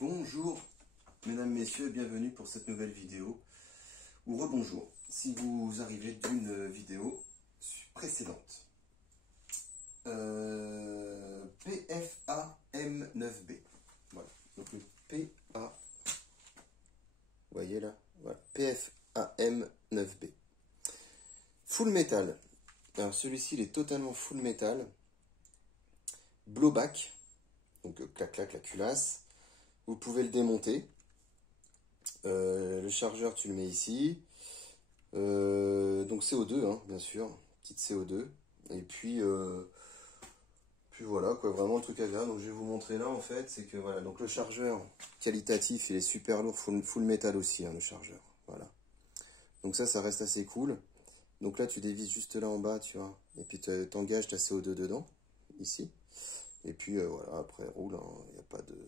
Bonjour mesdames, messieurs, bienvenue pour cette nouvelle vidéo, ou rebonjour si vous arrivez d'une vidéo précédente. PFAM9B, voilà, donc le PA, vous voyez là, voilà, PFAM9B. Full métal, alors celui-ci il est totalement full métal, blowback, donc clac clac la culasse. Vous pouvez le démonter. Le chargeur, tu le mets ici. Donc CO2, hein, bien sûr. Petite CO2. Et puis voilà, quoi, vraiment le truc agréable. Donc je vais vous montrer là, en fait, c'est que voilà. Donc le chargeur qualitatif, il est super lourd, full métal aussi, hein, le chargeur. Voilà. Donc ça reste assez cool. Donc là, tu dévises juste là en bas, tu vois. Et puis tu engages ta CO2 dedans, ici. Et puis voilà, après, roule. Il n'y a pas de...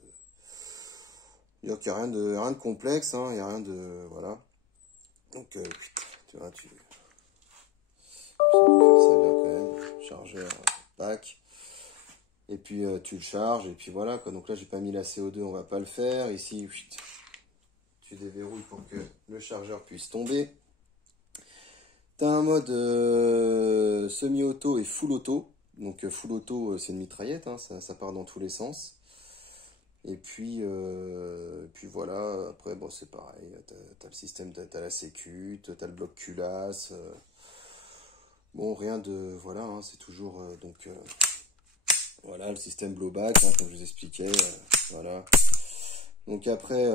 Il n'y a rien de complexe, hein, il n'y a rien de... Voilà. Donc, tu vois, tu... Ça va faire ça bien quand même. Chargeur, pack. Et puis, tu le charges, et puis voilà, quoi. Donc là, j'ai pas mis la CO2, on va pas le faire. Ici, tu déverrouilles pour que le chargeur puisse tomber. Tu as un mode semi-auto et full auto. Donc, full auto, c'est une mitraillette, hein, ça part dans tous les sens. Et puis voilà, après, bon, c'est pareil, t'as le système, t'as la sécu, t'as le bloc culasse. Bon, rien de... Voilà, hein, c'est toujours... voilà, le système blowback, hein, comme je vous expliquais. Voilà. Donc après,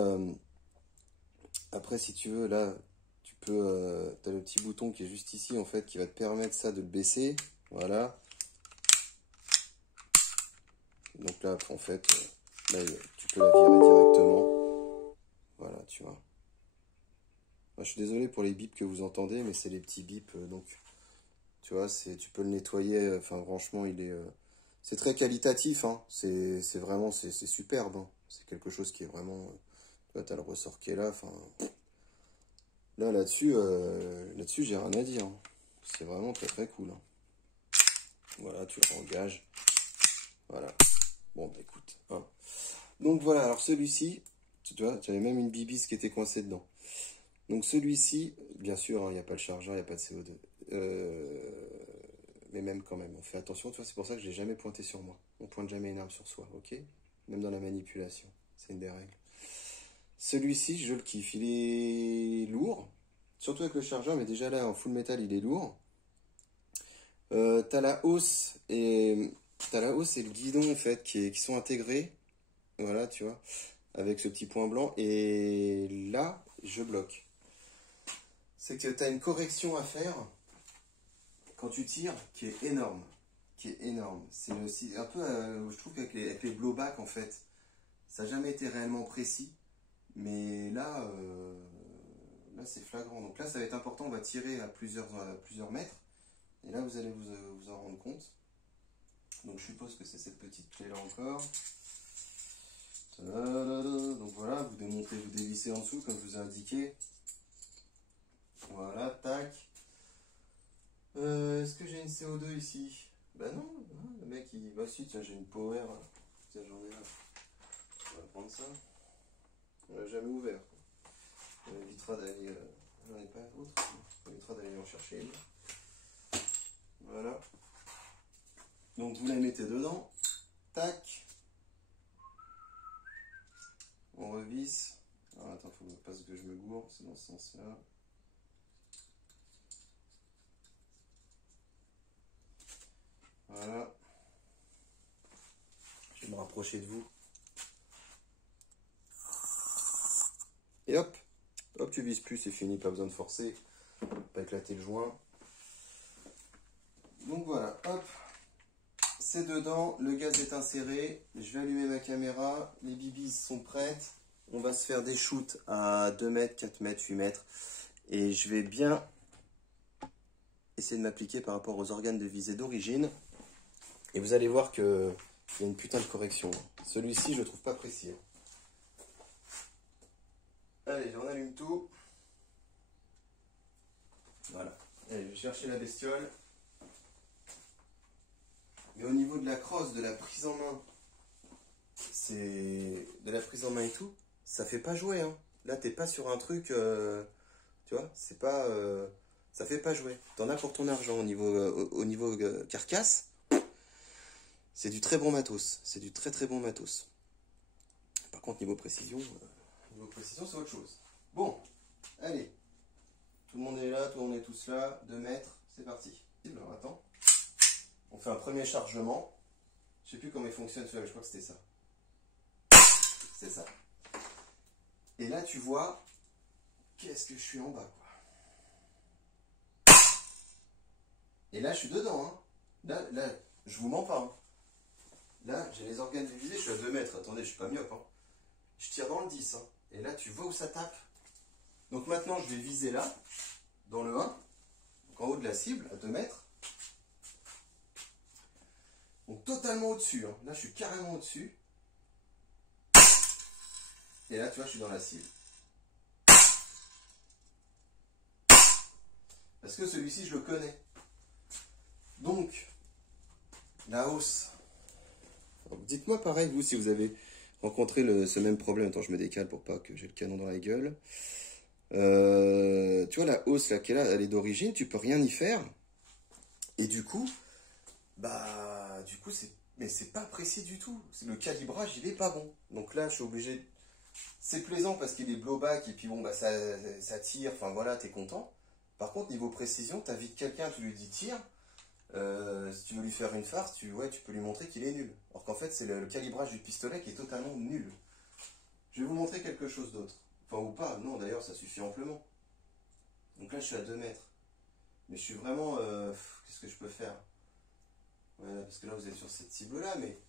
si tu veux, là, tu peux... t'as le petit bouton qui est juste ici, en fait, qui va te permettre ça de le baisser. Voilà. Donc là, en fait... là, tu peux la virer directement. Voilà, tu vois. Je suis désolé pour les bips que vous entendez, mais c'est les petits bips, donc... Tu vois, tu peux le nettoyer, enfin, franchement, il est... c'est très qualitatif, hein. C'est vraiment... C'est superbe, hein. C'est quelque chose qui est vraiment... tu vois, t'as le ressort qui est là, enfin... Là, là-dessus, j'ai rien à dire, hein. C'est vraiment très, très cool, hein. Voilà, tu le rengages. Voilà. Bon, bah, écoute, hein. Donc voilà, alors celui-ci, tu vois, j'avais même une bibisse qui était coincée dedans. Donc celui-ci, bien sûr, hein, il n'y a pas de chargeur, il n'y a pas de CO2. Mais même quand même, on fait attention, tu vois, c'est pour ça que je l'ai jamais pointé sur moi. On pointe jamais une arme sur soi, ok? Même dans la manipulation, c'est une des règles. Celui-ci, je le kiffe, il est lourd, surtout avec le chargeur, mais déjà là, en full métal, il est lourd. T'as la hausse et le guidon, en fait, qui sont intégrés. Voilà, tu vois, avec ce petit point blanc. Et là, je bloque. C'est que tu as une correction à faire quand tu tires qui est énorme. C'est aussi un peu, je trouve qu'avec les blowback, en fait, ça n'a jamais été réellement précis. Mais là, là c'est flagrant. Donc là, ça va être important. On va tirer à plusieurs mètres. Et là, vous allez vous en rendre compte. Donc je suppose que c'est cette petite clé là encore. Donc voilà, vous démontez, vous dévissez en dessous comme je vous ai indiqué. Voilà, tac. Est-ce que j'ai une CO2 ici? Bah non, le mec il... Bah si, tiens, j'ai une power. Tiens, j'en ai là. On va prendre ça. On l'a jamais ouvert. On évitera d'aller... j'en ai pas d'autre. On évitera d'aller en chercher une. Voilà. Donc vous la mettez dedans. Tac. On revisse. Alors, attends, faut pas que je me gourre. C'est dans ce sens-là. Voilà. Je vais me rapprocher de vous. Et hop. Hop, tu vises plus, c'est fini. Pas besoin de forcer. Pas éclater le joint. Donc voilà, hop. C'est dedans. Le gaz est inséré. Je vais allumer ma caméra. Les bibis sont prêtes. On va se faire des shoots à 2 mètres, 4 mètres, 8 mètres. Et je vais bien essayer de m'appliquer par rapport aux organes de visée d'origine. Et vous allez voir qu'il y a une putain de correction. Celui-ci, je le trouve pas précis. Allez, on allume tout. Voilà. Allez, je vais chercher la bestiole. Mais au niveau de la crosse, de la prise en main, c'est de la prise en main et tout, ça fait pas jouer, hein. Là, t'es pas sur un truc, tu vois, c'est pas, ça fait pas jouer. T'en as pour ton argent au niveau carcasse, c'est du très bon matos. C'est du très très bon matos. Par contre, niveau précision, c'est autre chose. Bon, allez. Tout le monde est là, tout le monde est tous là. 2 mètres, c'est parti. Alors, attends. On fait un premier chargement. Je sais plus comment il fonctionne celui-là, mais je crois que c'était ça. C'est ça. Et là, tu vois, qu'est-ce que je suis en bas, quoi. Et là, je suis dedans, hein. Là, je vous mens pas, hein. Là, j'ai les organes divisés, je suis à 2 mètres. Attendez, je suis pas myope, hein. Je tire dans le 10, hein. Et là, tu vois où ça tape. Donc maintenant, je vais viser là, dans le 1, donc en haut de la cible, à 2 mètres. Donc totalement au-dessus, hein. Là, je suis carrément au-dessus. Et là, tu vois, je suis dans la cible. Parce que celui-ci, je le connais. Donc, la hausse. Dites-moi pareil, vous, si vous avez rencontré ce même problème. Attends, je me décale pour pas que j'ai le canon dans la gueule. Tu vois, la hausse là, qui est là, elle est d'origine, tu peux rien y faire. Et du coup, mais c'est pas précis du tout. Le calibrage, il est pas bon. Donc là, je suis obligé. C'est plaisant parce qu'il est blowback et puis bon, ça tire. Enfin voilà, t'es content. Par contre, niveau précision, t'invites quelqu'un, tu lui dis tire. Si tu veux lui faire une farce, tu peux lui montrer qu'il est nul. Alors qu'en fait, c'est le calibrage du pistolet qui est totalement nul. Je vais vous montrer quelque chose d'autre. Enfin, ou pas. Non, d'ailleurs, ça suffit amplement. Donc là, je suis à 2 mètres. Mais je suis vraiment... qu'est-ce que je peux faire? Ouais, parce que là, vous êtes sur cette cible-là, mais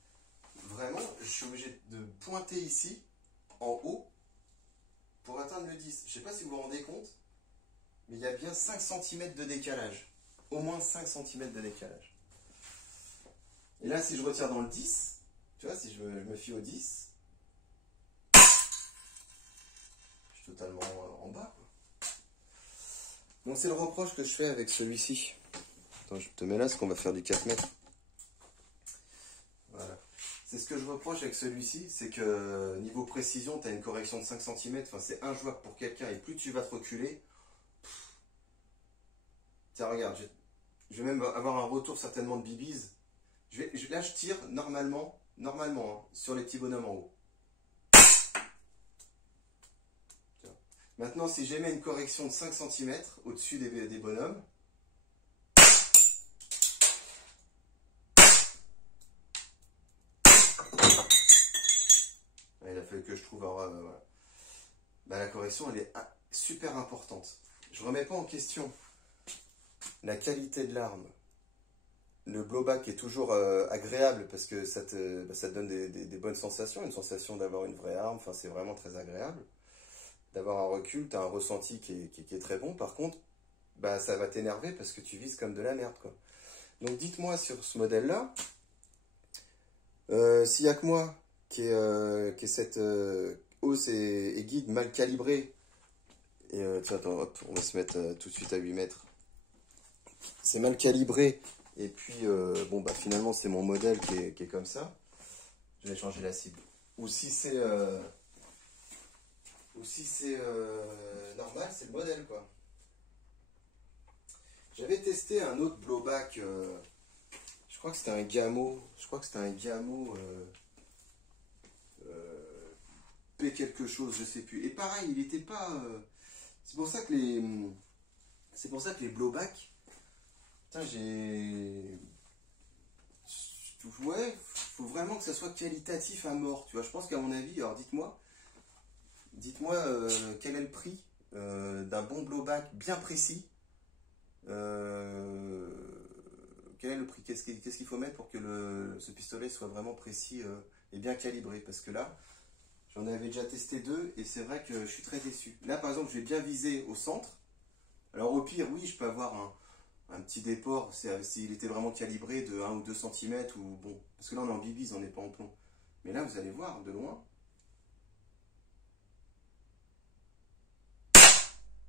vraiment, je suis obligé de pointer ici, en haut, pour atteindre le 10. Je ne sais pas si vous vous rendez compte, mais il y a bien 5 cm de décalage. Au moins 5 cm de décalage. Et là, si je retire dans le 10, tu vois, si je me fie au 10, je suis totalement en bas, quoi. Donc c'est le reproche que je fais avec celui-ci. Attends, je te mets là, parce qu'on va faire du 4 mètres. Voilà. C'est ce que je reproche avec celui-ci, c'est que niveau précision, tu as une correction de 5 cm, enfin c'est injouable pour quelqu'un, et plus tu vas te reculer, tiens regarde, je vais même avoir un retour certainement de bibise. Là je tire normalement hein, sur les petits bonhommes en haut. Tiens. Maintenant si j'émets une correction de 5 cm au-dessus des bonhommes, il a fallu que je trouve voilà. La correction elle est super importante. Je remets pas en question la qualité de l'arme. Le blowback est toujours agréable parce que ça te donne des bonnes sensations, une sensation d'avoir une vraie arme, enfin c'est vraiment très agréable. D'avoir un recul, tu as un ressenti qui est très bon. Par contre, ça va t'énerver parce que tu vises comme de la merde, quoi. Donc dites-moi sur ce modèle-là, s'il n'y a que moi qui est cette hausse et guide mal calibrée, et tiens, attends, hop, on va se mettre tout de suite à 8 mètres. C'est mal calibré. Et puis, finalement, c'est mon modèle qui est comme ça. Je vais changer la cible. Ou si c'est normal, c'est le modèle, quoi. J'avais testé un autre blowback. Je crois que c'était un Gamo. P quelque chose, je sais plus. Et pareil, il n'était pas... C'est pour ça que les blowbacks... Putain, ouais, faut vraiment que ça soit qualitatif à mort, tu vois. Je pense qu'à mon avis, alors dites-moi quel est le prix d'un bon blowback bien précis. Quel est le prix? Qu'est-ce qu'il faut mettre pour que ce pistolet soit vraiment précis et bien calibré? Parce que là, j'en avais déjà testé 2 et c'est vrai que je suis très déçu. Là, par exemple, je vais bien viser au centre. Alors au pire, oui, je peux avoir un petit déport s'il était vraiment calibré de 1 ou 2 cm ou bon. Parce que là, on est en bibise, on n'est pas en plomb. Mais là, vous allez voir de loin.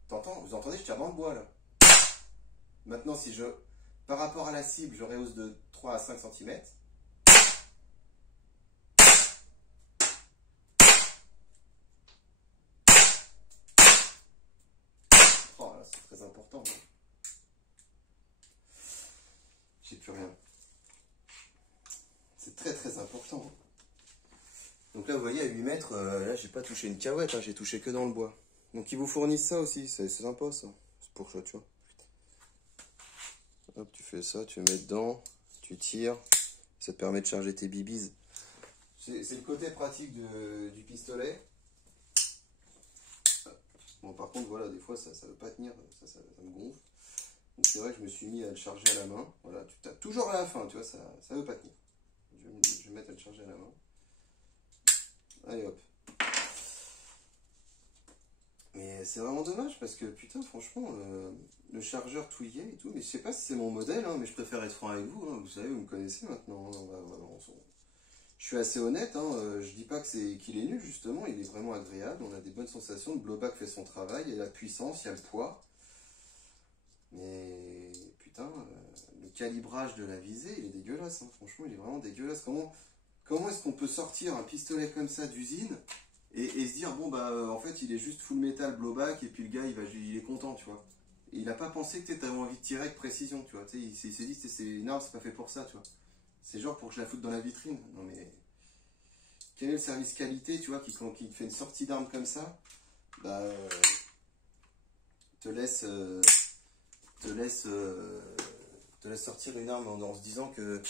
Vous entendez, je tire dans le bois là. Maintenant, si par rapport à la cible, je rehausse de 3 à 5 cm. très important. Hein. J'ai plus rien. C'est très très important. Hein. Donc là, vous voyez, à 8 mètres, là, j'ai pas touché une cahouette, hein, j'ai touché que dans le bois. Donc ils vous fournissent ça aussi, c'est sympa ça. C'est pour ça, tu vois. Hop, tu fais ça, tu le mets dedans, tu tires, ça te permet de charger tes bibis. C'est le côté pratique du pistolet. Bon, par contre, voilà, des fois, ça veut pas tenir, ça me gonfle. Donc c'est vrai que je me suis mis à le charger à la main. Voilà, tu tapes toujours à la fin, tu vois, ça veut pas tenir. Je vais mettre à le charger à la main. Allez hop. Mais c'est vraiment dommage parce que putain, franchement, le chargeur tout y est et tout. Mais je sais pas si c'est mon modèle, hein, mais je préfère être franc avec vous. Hein, vous savez, vous me connaissez maintenant. Hein, je suis assez honnête. Hein, je dis pas que qu'il est nul, justement. Il est vraiment agréable. On a des bonnes sensations. Le blowback fait son travail. Il y a la puissance, il y a le poids. Mais putain, le calibrage de la visée, il est dégueulasse. Hein, franchement, il est vraiment dégueulasse. Comment est-ce qu'on peut sortir un pistolet comme ça d'usine et se dire, bon, bah, en fait, il est juste full metal blowback, et puis le gars, il est content, tu vois. Et il n'a pas pensé que tu avais envie de tirer avec précision, tu vois. Il s'est dit, c'est une arme, c'est pas fait pour ça, tu vois. C'est genre pour que je la foute dans la vitrine. Non, mais. Quel est le service qualité, tu vois, qui fait une sortie d'arme comme ça, bah. Te laisse sortir une arme en se disant que,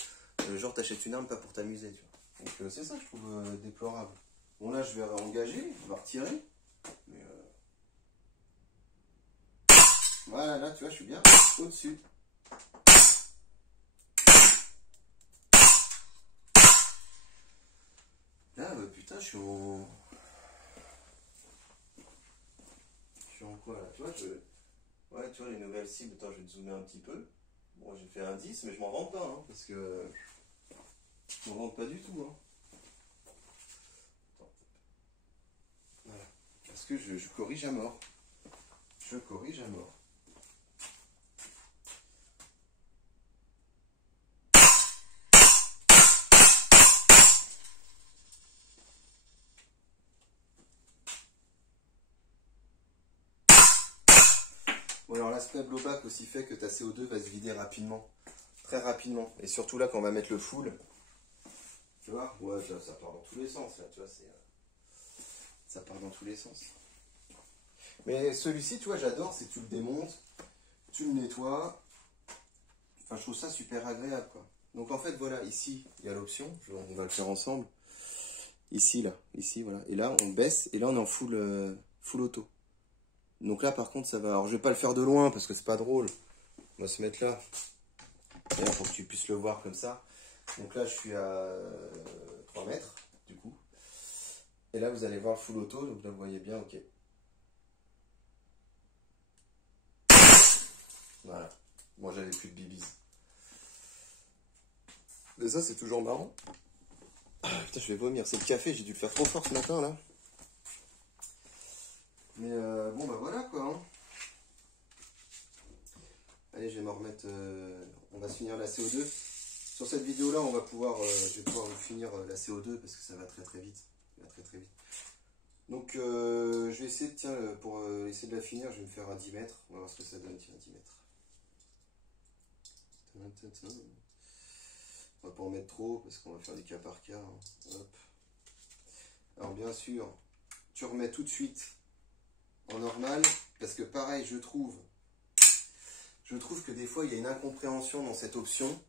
genre, t'achètes une arme pas pour t'amuser, tu vois. Donc, c'est ça que je trouve déplorable. Bon, là, je vais engager, je vais retirer. Mais voilà, là, tu vois, je suis bien au-dessus. Là, putain, je suis en quoi, là? Tu vois, ouais, tu vois, les nouvelles cibles, attends, je vais te zoomer un petit peu. Bon, j'ai fait un 10, mais je m'en vante pas, hein, parce que je m'en vante pas du tout, hein. Voilà. Parce que je corrige à mort. Je corrige à mort. Bon, alors l'aspect blowback aussi fait que ta CO2 va se vider rapidement. Très rapidement. Et surtout là, quand on va mettre le full. Tu vois? Ouais, ça part dans tous les sens, là, tu vois, ça part dans tous les sens. Mais celui-ci, tu vois, j'adore, c'est que tu le démontes, tu le nettoies. Enfin, je trouve ça super agréable, quoi. Donc en fait, voilà, ici, il y a l'option, on va le faire ensemble. Ici, là, ici, voilà. Et là, on baisse, et là, on est en full auto. Donc là, par contre, ça va. Alors, je vais pas le faire de loin, parce que c'est pas drôle. On va se mettre là. Et là, pour que tu puisses le voir comme ça. Donc là, je suis à 3 mètres, du coup. Et là, vous allez voir full auto, donc là, vous voyez bien, ok. Voilà. Moi, j'avais plus de bibis. Mais ça, c'est toujours marrant. Ah, putain, je vais vomir. C'est le café, j'ai dû le faire trop fort ce matin, là. Mais bon, bah voilà, quoi. Hein. Allez, je vais me remettre... on va se finir la CO2. Sur cette vidéo-là, on va pouvoir... je vais pouvoir vous finir la CO2, parce que ça va très très vite. Ça va très très vite. Donc, je vais essayer de... Tiens, pour essayer de la finir, je vais me faire un 10 mètres. On va voir ce que ça donne, tiens, 10 mètres. On va pas en mettre trop parce qu'on va faire du cas par cas. Hein. Hop. Alors bien sûr, tu remets tout de suite en normal parce que pareil, je trouve que des fois il y a une incompréhension dans cette option.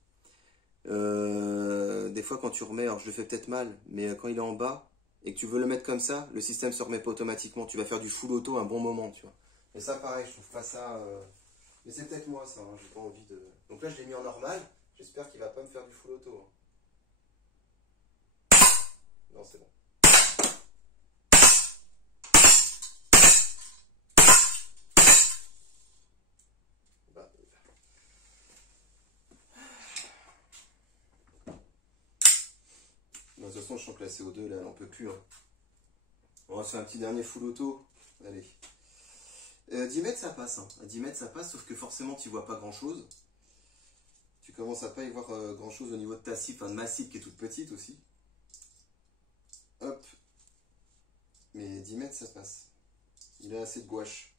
Des fois quand tu remets, alors je le fais peut-être mal, mais quand il est en bas et que tu veux le mettre comme ça, le système se remet pas automatiquement. Tu vas faire du full auto un bon moment, tu vois. Mais ça pareil, je trouve pas ça. Mais c'est peut-être moi ça. Hein, j'ai pas envie de. Donc là je l'ai mis en normal. J'espère qu'il va pas me faire du full auto. Hein. Non, c'est bon. Bah. De toute façon, je sens que la CO2, là, elle en peut plus. Hein. On va se faire un petit dernier full auto. Allez. 10 mètres, ça passe. Hein. À 10 mètres, ça passe, sauf que forcément, tu vois pas grand-chose. Tu commences à pas y voir grand-chose au niveau de ta cible, enfin de ma cible qui est toute petite aussi. Hop. Mais 10 mètres, ça passe. Il a assez de gouache.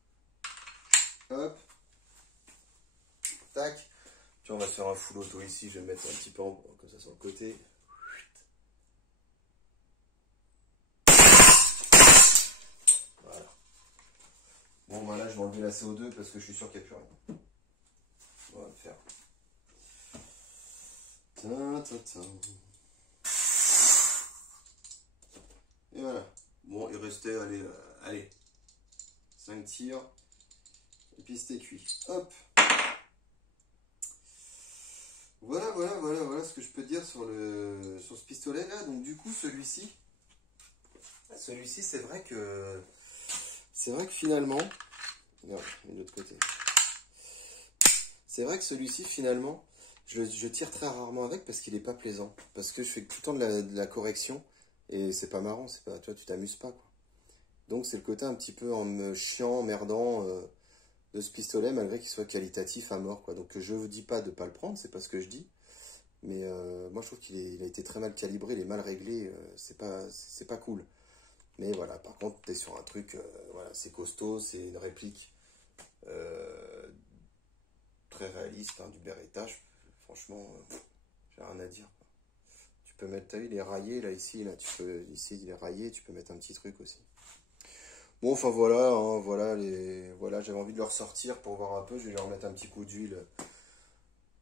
Hop. tac. Puis on va se faire un full auto ici, je vais mettre un petit peu comme ça sur le côté. Voilà. Bon, bah là, je vais enlever la CO2 parce que je suis sûr qu'il n'y a plus rien. On va le faire. Et voilà. Bon, il restait, allez, 5 tirs. Et puis c'était cuit. Hop. Voilà ce que je peux dire sur ce pistolet là. Donc du coup, celui-ci, c'est vrai que finalement, regarde, de l'autre côté. C'est vrai que celui-ci, finalement, je tire très rarement avec parce qu'il n'est pas plaisant. Parce que je fais tout le temps de la correction et c'est pas marrant, c'est pas, toi, tu t'amuses pas, quoi. Donc c'est le côté un petit peu en me chiant, emmerdant de ce pistolet, malgré qu'il soit qualitatif à mort, quoi. Donc je vous dis pas de pas le prendre, c'est pas ce que je dis. Mais moi je trouve qu'il a été très mal calibré, il est mal réglé, c'est pas cool. Mais voilà, par contre, t'es sur un truc, voilà, c'est costaud, c'est une réplique très réaliste, hein, du Beretta. Franchement, j'ai rien à dire, quoi. Tu peux mettre, t'as vu, il est rayé, là, ici, ici, il est rayé, tu peux mettre un petit truc aussi. Bon, enfin voilà, hein, voilà, j'avais envie de le ressortir pour voir un peu, je vais lui remettre un petit coup d'huile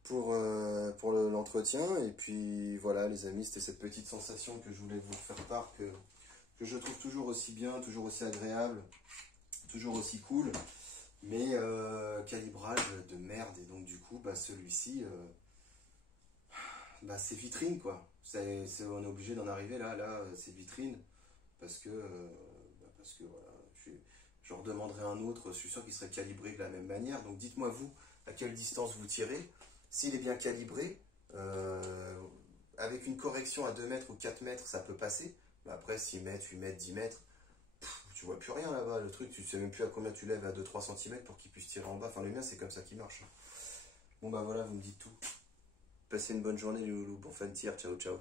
pour l'entretien. Et puis voilà, les amis, c'était cette petite sensation que je voulais vous faire part, que je trouve toujours aussi bien, toujours aussi agréable, toujours aussi cool, mais calibrage de merde. Et donc du coup, bah, celui-ci, bah, c'est vitrine, quoi. On est obligé d'en arriver là, c'est vitrine, parce que voilà, je redemanderai un autre, je suis sûr qu'il serait calibré de la même manière. Donc dites-moi vous, à quelle distance vous tirez, s'il est bien calibré, avec une correction à 2 mètres ou 4 mètres, ça peut passer. Mais après, 6 mètres, 8 mètres, 10 mètres, tu vois plus rien là-bas, le truc, tu sais même plus à combien tu lèves à 2-3 cm pour qu'il puisse tirer en bas. Enfin, le mien, c'est comme ça qui marche. Bon, bah voilà, vous me dites tout. Passez une bonne journée, les loulous. Bon fan tir, ciao, ciao.